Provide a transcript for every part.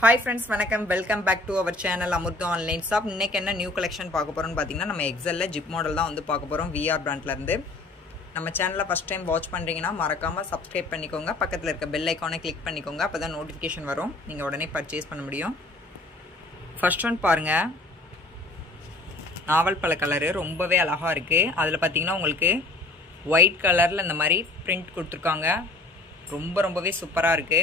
Hi friends, வணக்கம். Welcome back to our channel Amurtha Online Shop. இன்னைக்கு என்ன new collection பார்க்க போறோம்னு பாத்தீங்கன்னா நம்ம எக்ஸல்ல ஜிப் மாடல் தான் வந்து பார்க்க போறோம் VR பிராண்ட்ல இருந்து. நம்ம சேனலை ஃபர்ஸ்ட் டைம் வாட்ச் பண்றீங்கன்னா மறக்காம Subscribe பண்ணிக்கோங்க. பக்கத்துல இருக்க பெல் ஐகானை கிளிக் பண்ணிக்கோங்க. அப்பதான் நோட்டிஃபிகேஷன் வரும். நீங்க உடனே பர்ச்சேஸ் பண்ண முடியும். ஃபர்ஸ்ட் ஒன் பாருங்க. நாவல் பழ கலர் ரொம்பவே அழகா இருக்கு. அதுல பாத்தீங்கன்னா உங்களுக்கு ஒயிட் கலர்ல இந்த மாதிரி print கொடுத்திருக்காங்க. ரொம்பவே சூப்பரா இருக்கு.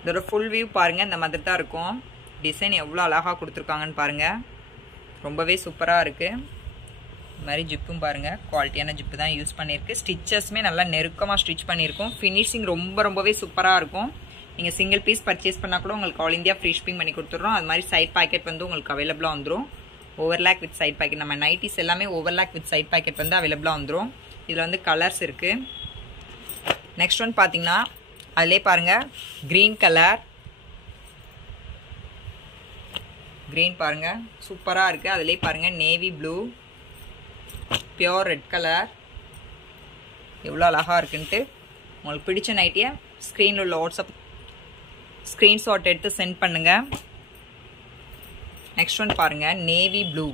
இதோட ஃபுல் வியூ பாருங்க இந்த மாதிரி தான் இருக்கும். டிசைன் எவ்வளோ அழகா கொடுத்துருக்காங்கன்னு பாருங்க. ரொம்பவே சூப்பரா இருக்கு. இந்த மாதிரி ஜிப்பும் பாருங்க குவாலிட்டியான ஜிப்பு தான் யூஸ் பண்ணியிருக்கு. ஸ்டிச்சஸ்மே நல்லா நெருக்கமாக ஸ்டிச் பண்ணியிருக்கோம். ஃபினிஷிங் ரொம்பவே சூப்பராக இருக்கும். நீங்கள் சிங்கிள் பீஸ் பர்ச்சேஸ் பண்ணால் கூட உங்களுக்கு ஆல் இந்தியா ஃப்ரீ ஷிப்பிங் பண்ணி கொடுத்துட்றோம். அது மாதிரி சைட் பேக்கெட் வந்து உங்களுக்கு அவைலபிளாக வந்துடும். Overlock with side pocket. நம்ம நைட்டிஸ் எல்லாமே ஓவர்லாக் வித் சைட் பேக்கெட் வந்து அவைலபிளாக வந்துடும். இதில் வந்து கலர்ஸ் இருக்கு. நெக்ஸ்ட் ஒன் பார்த்தீங்கன்னா அதிலே பாருங்க கிரீன் கலர். கிரீன் பாருங்க சூப்பரா இருக்கு. அதிலே பாருங்க navy blue, pure red colour. எவ்வளோ அழகா இருக்குன்ட்டு. உங்களுக்கு பிடிச்ச நைட்டியை ஸ்க்ரீனில் உள்ள வாட்ஸ்அப் ஸ்க்ரீன்ஷாட் எடுத்து சென்ட் பண்ணுங்க. நெக்ஸ்ட் ஒன் பாருங்க நேவி ப்ளூ.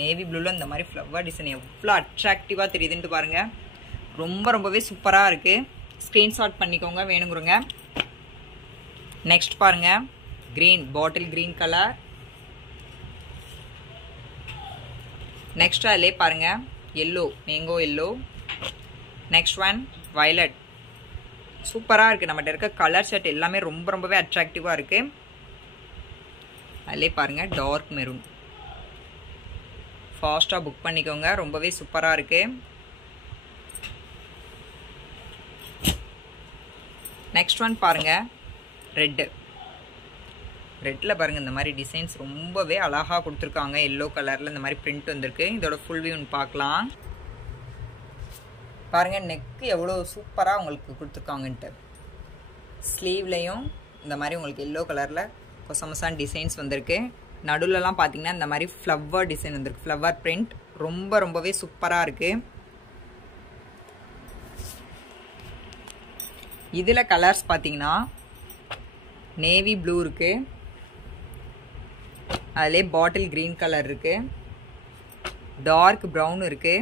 நேவி ப்ளூல இந்த மாதிரி ஃப்ளவர் டிசைன் எவ்வளோ அட்ராக்டிவா தெரியுதுன்ட்டு பாருங்க. ரொம்பவே சூப்பரா இருக்கு. ஸ்கிரீன்ஷாட் பண்ணிக்கோங்க வேணுங்கிறங்க. நெக்ஸ்ட் பாருங்க green, bottle green colour. Next அதிலே பாருங்க yellow, mango yellow. Next one violet. சூப்பரா இருக்கு. நம்மகிட்ட இருக்க கலர் செட் எல்லாமே ரொம்பவே அட்ராக்டிவா இருக்கு. அதிலே பாருங்க டார்க் மெரூன். ஃபாஸ்டா புக் பண்ணிக்கோங்க. ரொம்பவே சூப்பரா இருக்கு. நெக்ஸ்ட் ஒன் பாருங்க ரெட். ரெட்ல பாருங்க இந்த மாதிரி டிசைன்ஸ் ரொம்பவே அழகா கொடுத்துருக்காங்க. எல்லோ கலர்ல இந்த மாதிரி பிரிண்ட் வந்திருக்கு. இதோட ஃபுல் வியூ பார்க்கலாம். பாருங்க நெக் எவ்வளோ சூப்பரா உங்களுக்கு கொடுத்துருக்காங்கன்ட்டு. ஸ்லீவ்லையும் இந்த மாதிரி உங்களுக்கு எல்லோ கலர்ல கொசமசான் டிசைன்ஸ் வந்திருக்கு. நடுவுலலாம் பார்த்தீங்கன்னா இந்த மாதிரி ஃப்ளவர் டிசைன் வந்திருக்கு. ஃப்ளவர் பிரிண்ட் ரொம்பவே சூப்பரா இருக்கு. இதுல கலர்ஸ் பாத்தீங்கன்னா நேவி ப்ளூ இருக்கு. அதுல பாட்டில் கிரீன் கலர் இருக்கு. டார்க் பிரவுன் இருக்கு.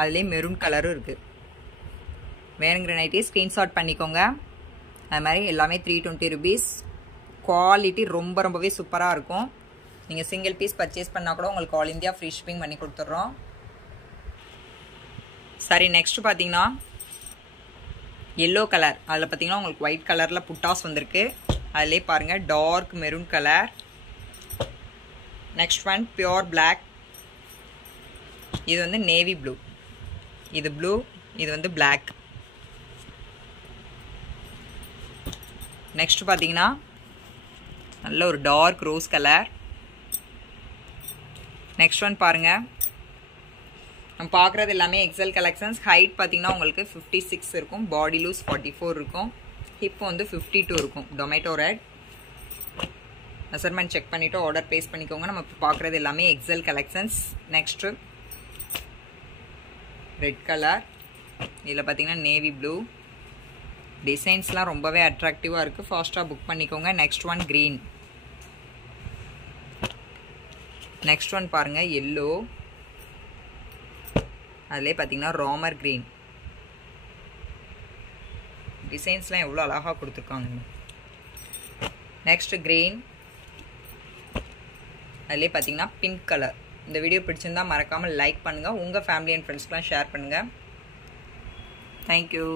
அதுல மெரூன் கலரும் இருக்கு. வேணுங்கிற நைட்டி ஸ்கிரீன்ஷாட் பண்ணிக்கோங்க. அது மாதிரி எல்லாமே 320 rupees. குவாலிட்டி ரொம்பவே சூப்பரா இருக்கும். நீங்க சிங்கிள் பீஸ் பர்ச்சேஸ் பண்ணா கூட உங்களுக்கு ஆல் இந்தியா ஃப்ரீ ஷிப்பிங் பண்ணி கொடுத்துட்றோம். சரி நெக்ஸ்ட் பாத்தீங்கன்னா எல்லோ கலர். அதில் பார்த்தீங்கன்னா உங்களுக்கு ஒயிட் கலரில் புட்டாஸ் வந்திருக்கு. அதிலே பாருங்கள் dark maroon colour. Next one pure black. இது வந்து நேவி ப்ளூ. இது ப்ளூ, இது வந்து பிளாக். நெக்ஸ்ட் பார்த்தீங்கன்னா நல்ல ஒரு dark rose colour. Next one பாருங்கள். நம்ம பார்க்குறது எல்லாமே எக்ஸல் கலெக்ஷன்ஸ். ஹைட் பார்த்தீங்கன்னா உங்களுக்கு 56 இருக்கும். பாடி லூஸ் 44 இருக்கும். ஹிப் வந்து 52 இருக்கும். Tomato red. மெஷர்மெண்ட் செக் பண்ணிவிட்டு ஆர்டர் ப்ளேஸ் பண்ணிக்கோங்க. நம்ம இப்போ பார்க்குறது எல்லாமே XL collections. Next red colour. இதில் பார்த்தீங்கன்னா நேவி ப்ளூ. டிசைன்ஸ்லாம் ரொம்பவே அட்ராக்டிவாக இருக்குது. ஃபாஸ்ட்டாக புக் பண்ணிக்கோங்க. Next one green. Next one பாருங்கள் எல்லோ. அதிலே பார்த்தீங்கன்னா ராமர் கிரீன். டிசைன்ஸ்லாம் எவ்வளோ அழகாக கொடுத்துருக்காங்க. Next green. அதிலே பார்த்தீங்கன்னா பிங்க் கலர். இந்த வீடியோ பிடிச்சிருந்தா மறக்காமல் லைக் பண்ணுங்கள். உங்கள் ஃபேமிலி அண்ட் ஃப்ரெண்ட்ஸ்க்குலாம் ஷேர் பண்ணுங்கள். தேங்க்யூ.